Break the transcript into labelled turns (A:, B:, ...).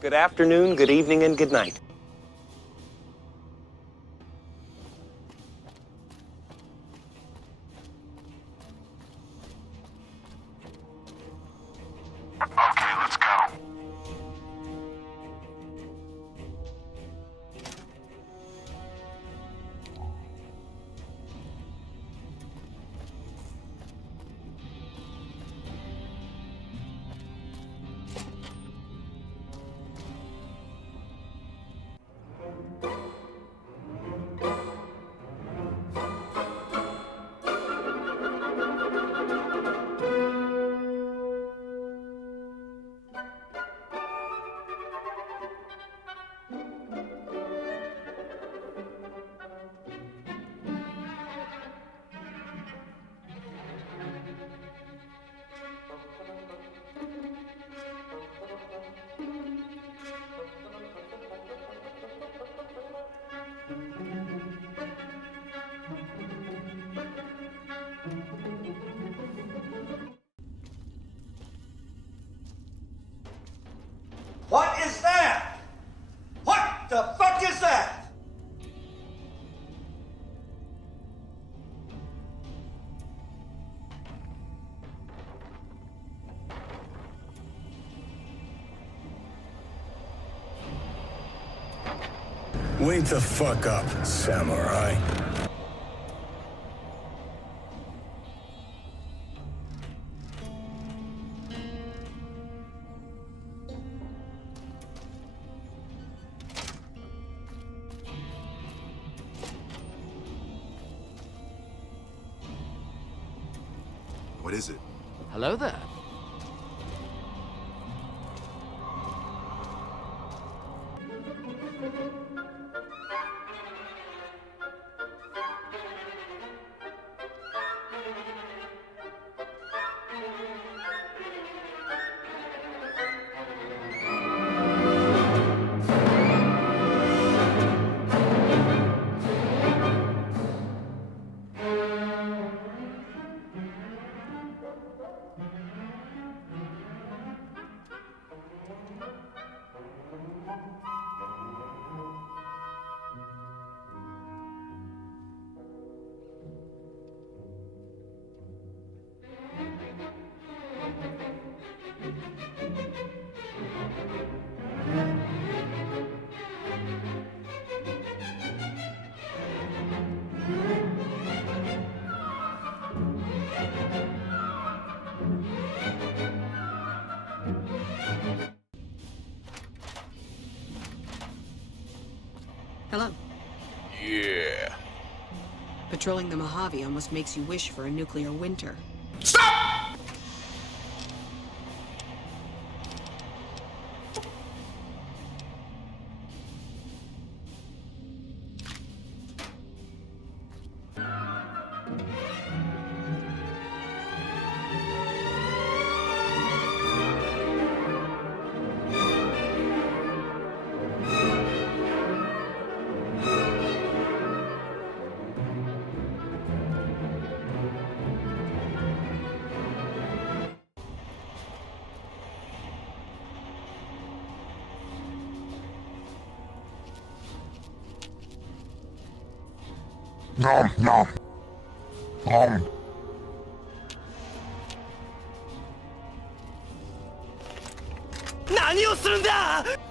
A: Good afternoon, good evening, and good night.
B: Wait the fuck up, samurai.
C: What is it?
D: Hello there.
E: Hello.
F: Yeah.
E: Patrolling the Mojave almost makes you wish for a nuclear winter.
A: Stop!
G: Nom, nom. Nom.
H: Nani o suru n da!